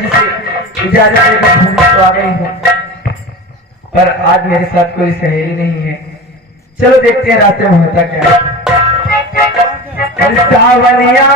जी से इजाजत लेकर घूमने तो आ गई हूँ, पर आज मेरे साथ कोई सहेली नहीं है। चलो देखते हैं रास्ते में होता क्या है। सावनिया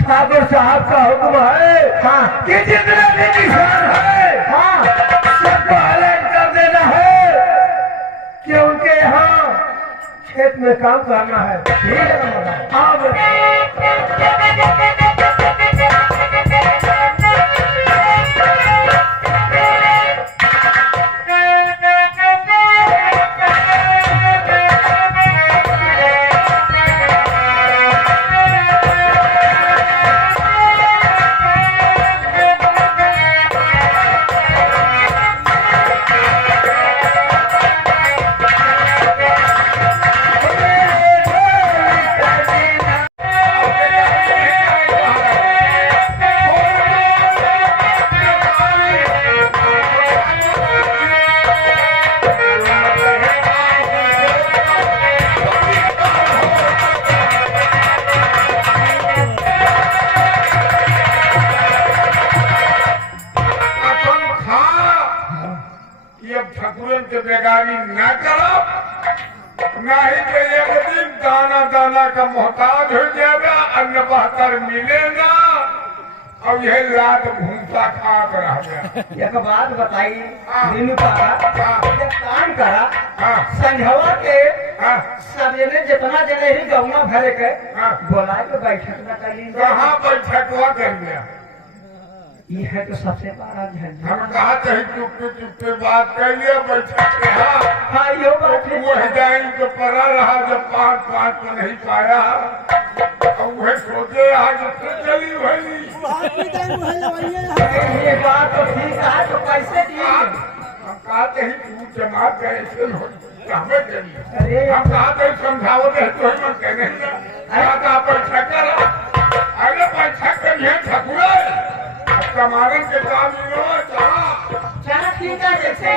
ठाकुर साहब का हुक्म है, हाँ, कि जितने भी किसान है, हाँ, सबको अलर्ट कर देना है कि उनके यहाँ खेत में काम करना है। ठीक है, बेगारी न करो, नहीं तो एक दिन दाना दाना का मोहताज हो जाएगा, अन्न बहतर मिलेगा और यह लात भूसा खाक रह गया। एक बात बताइए, काम करा संझवा के सवेरे जितना जने ही गौना भरे के बोला के बैठक न करिए। कहाँ बैठक हुआ कर लिया? ये है तो सबसे बड़ा झंझट। हम कहा चाहे चुपके चुपके बात कर लिया बैठक के। हाँ यो बात है। वह जाइन तो पड़ा रहा, जब 5-5 को नहीं पाया और वह सोचे आज फिर चली वही। ये बात तो ठीक है, तो कैसे दिए? हम कहते ही तू जमा कैसे हमें करिए, हम कहते समझावत है तो हम कहने का बैठक करा। अरे बैठक करिए ठकुरा कमारन के काम चला ठीक है। जैसे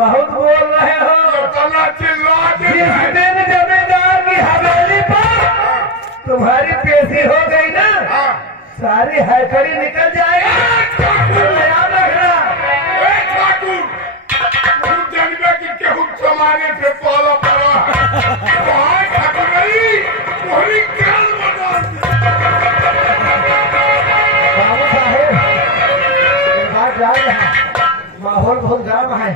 बहुत बोल रहे हो। तना चिल्ला के जिस दिन जमींदार की हवेली पर तुम्हारी पेशी हो गई ना, सारी हैकड़ी निकल जाएगी। याद रखना। जानवे की केहू समाने से पाला पड़ा है ठकुरई कोहरी काल बना बाबू साहेब बात जा रहा, माहौल बहुत गर्म है।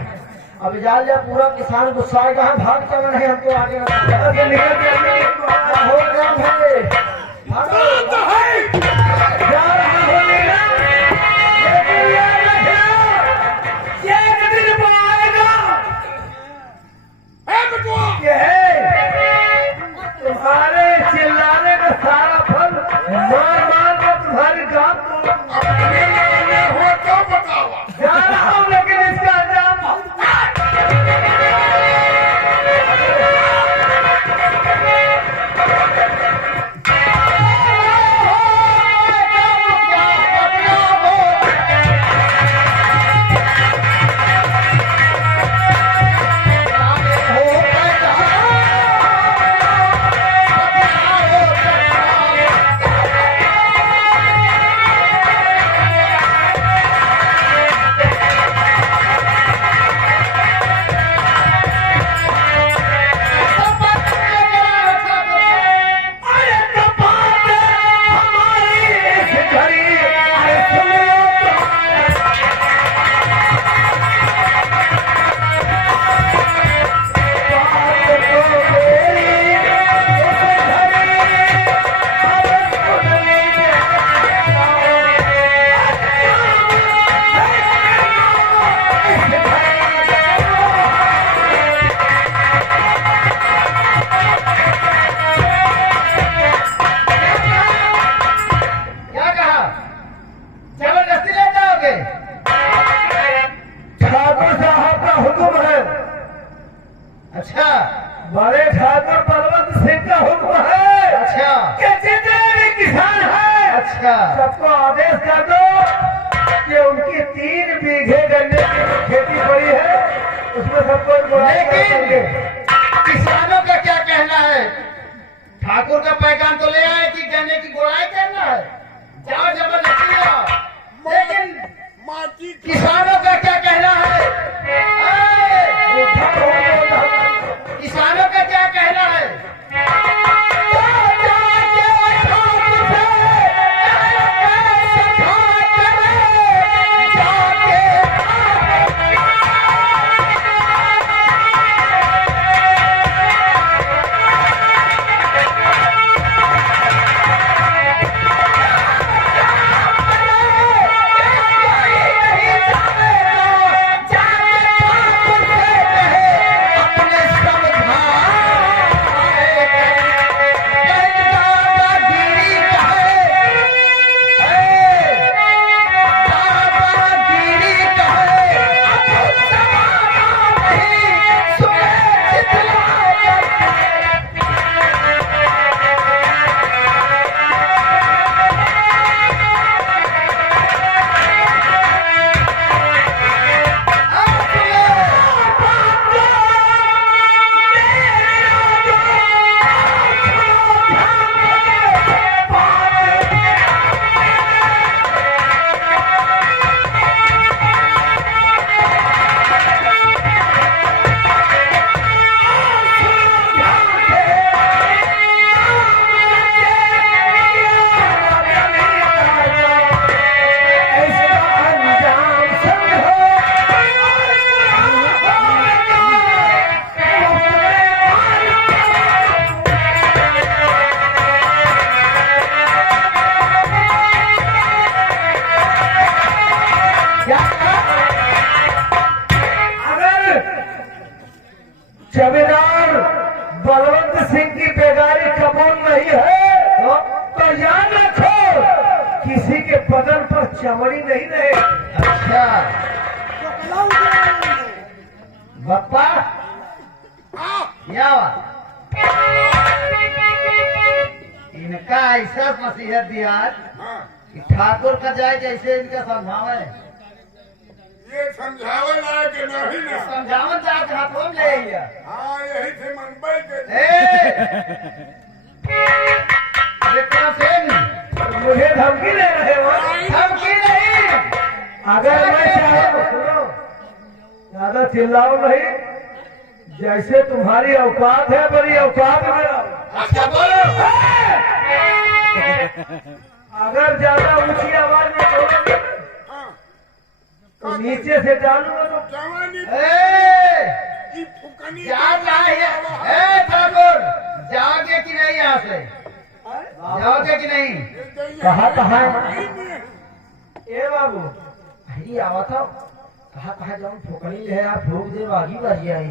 अब जाल जा पूरा किसान गुस्सा आएगा, भाग चल रहे हमको आगे निकल जाएंगे। माहौल गर्म है, जा रहा हूँ नीला। लेकिन याद रखना, एक दिन वो आएगा कि तुम्हारे चिल्लाने का सारा फल मार मार कर तुम्हारी गांव को हो तो बतावा जा रहा हूँ, लेकिन इसका अंजाम बड़े ठाकुर बलवंत सिंह का हुक्म है। अच्छा कि जितने भी किसान है, अच्छा सबको आदेश कर दो कि उनकी 3 बीघे गन्ने की खेती पड़ी है, उसमें सबको बुलाया लेकिन करेंगे। किसानों का क्या कहना है? ठाकुर का पैगाम तो ले आए कि गन्ने की गुड़ाई करना है, जाओ जबरदस्ती आओ। लेकिन माटी किसानों का क्या कहना है? किसानों का क्या कहना है? जमींदार बलवंत सिंह की बेगारी कबूल नहीं है तो याद रखो, किसी के बदन पर चमड़ी नहीं रहे। अच्छा बप्पा क्या बात? इनका ऐसा नसीहत दिया कि ठाकुर का जाए जैसे इनका संभाव है। इनके समझावे लायक नहीं ना। समझावन चाहत हाथों में ले लिया। हाँ यही से मनबे के विक्रम सिंह, मुझे धमकी दे रहे हो? धमकी नहीं। अगर मैं चाहूं, सुनो, ज्यादा चिल्लाओ नहीं। जैसे तुम्हारी औकात है बड़ी औकात में रहो। अच्छा बोलो। अगर ज्यादा ऊंची आवाज में बोलोगे हाँ तो नीचे से डालूंगा तो जवानी की फुकनी जाग है ठाकुर, जाओगे कि नहीं यहाँ से? जाओगे कि नहीं? कहाँ ए बाबू अरे आवा था, कहाँ जाऊँ? फुकनी है आप फूक दे, बागी बाजी आई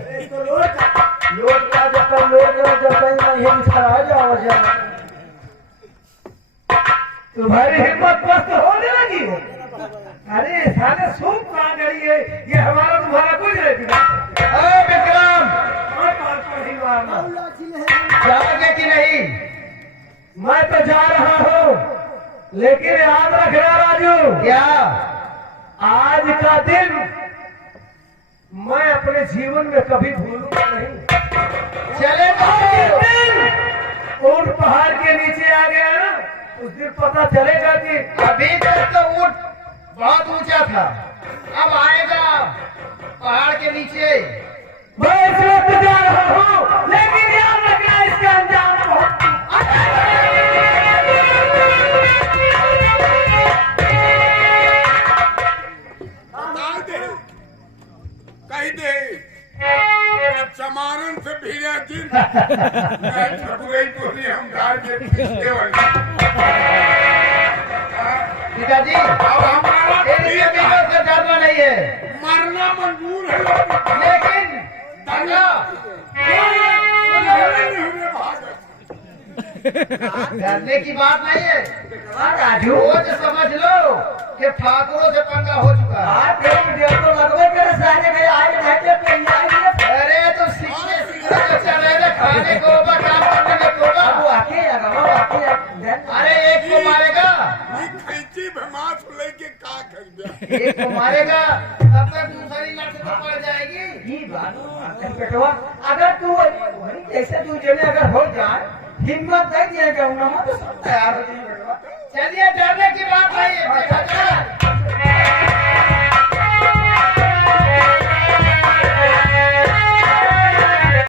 लोट का जब तक लोट जब तक नहीं खड़ा जाओ जाओ। तुम्हारी हिम्मत मस्त होने लगी है। अरे साले सूप कहाँ करी है? ये हमारा तुम्हारा कुछ नहीं बिना। विक्रम नहीं मारना। जाओगे कि नहीं? मैं तो जा रहा हूँ, लेकिन याद रखना राजू, क्या? आज का दिन मैं अपने जीवन में कभी भूलूंगा नहीं। चले जिस दिन ऊंट पहाड़ के नीचे आ गया ना, उस दिन पता चलेगा कि अभी तक तो ऊंट बहुत ऊंचा था, अब आएगा पहाड़ के नीचे। मैं इस वक्त जा रहा हूँ, लेकिन याद रखना इसका अंजाम बहुत कही दे चमारन से भीड़ा दिन ठकुरई को नहीं हम डाल के पीछे वाले। पिताजी अब हमारा से डरना नहीं है, मरना मंजूर है, लेकिन दंगा डरने की बात नहीं है। राजू वो जो समझ लो कि ठाकुरों से पंगा हो चुका है। अरे तो सीखने तो चले खाने को काम करने में तो अरे एक को मारेगा, खींची भमास लेके का कर दिया। एक को मारेगा, तब तक दूसरी लट से पड़ जाएगी। अगर तू जैसे तू जने अगर हो जाए हिम्मत नहीं दिया जाऊंगा, मैं तो सब तैयार हो जाऊंगा। चलिए डरने की बात नहीं है।